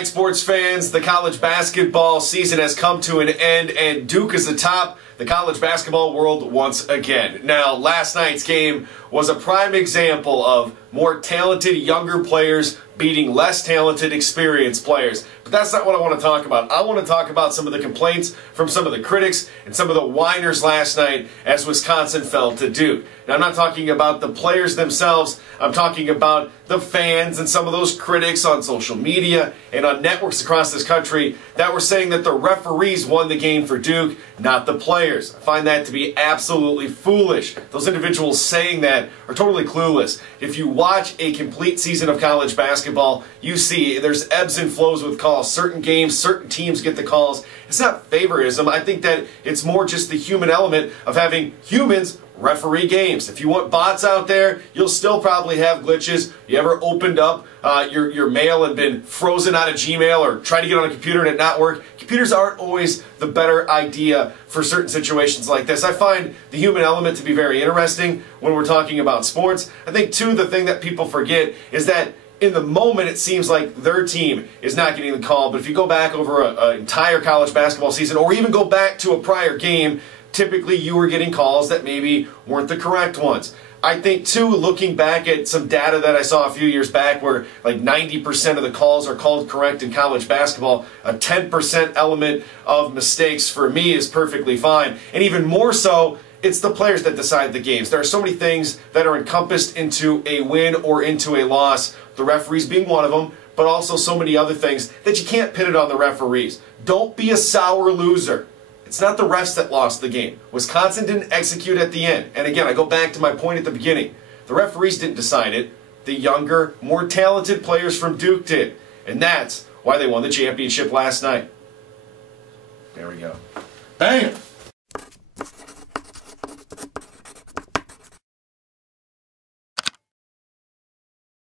right, sports fans, the college basketball season has come to an end, and Duke is atop the college basketball world once again. Now, last night's game was a prime example of more talented, younger players beating less talented, experienced players. But that's not what I want to talk about. I want to talk about some of the complaints from some of the critics and some of the whiners last night as Wisconsin fell to Duke. Now, I'm not talking about the players themselves. I'm talking about the fans and some of those critics on social media and on networks across this country that were saying that the referees won the game for Duke, not the players. I find that to be absolutely foolish. Those individuals saying that are totally clueless. If you watch a complete season of college basketball, you see there's ebbs and flows with calls. Certain games, certain teams get the calls. It's not favoritism. I think that it's more just the human element of having humans referee games. If you want bots out there, you'll still probably have glitches. You ever opened up your mail and been frozen out of Gmail, or tried to get on a computer and it not work? Computers aren't always the better idea for certain situations like this. I find the human element to be very interesting when we're talking about sports. I think, too, the thing that people forget is that in the moment, it seems like their team is not getting the call. But if you go back over an entire college basketball season, or even go back to a prior game, typically you were getting calls that maybe weren't the correct ones. I think, too, looking back at some data that I saw a few years back where like 90% of the calls are called correct in college basketball, a 10% element of mistakes for me is perfectly fine. And even more so, it's the players that decide the games. There are so many things that are encompassed into a win or into a loss, the referees being one of them, but also so many other things that you can't pin it on the referees. Don't be a sour loser. It's not the refs that lost the game. Wisconsin didn't execute at the end. And again, I go back to my point at the beginning. The referees didn't decide it. The younger, more talented players from Duke did. And that's why they won the championship last night. There we go. Bam!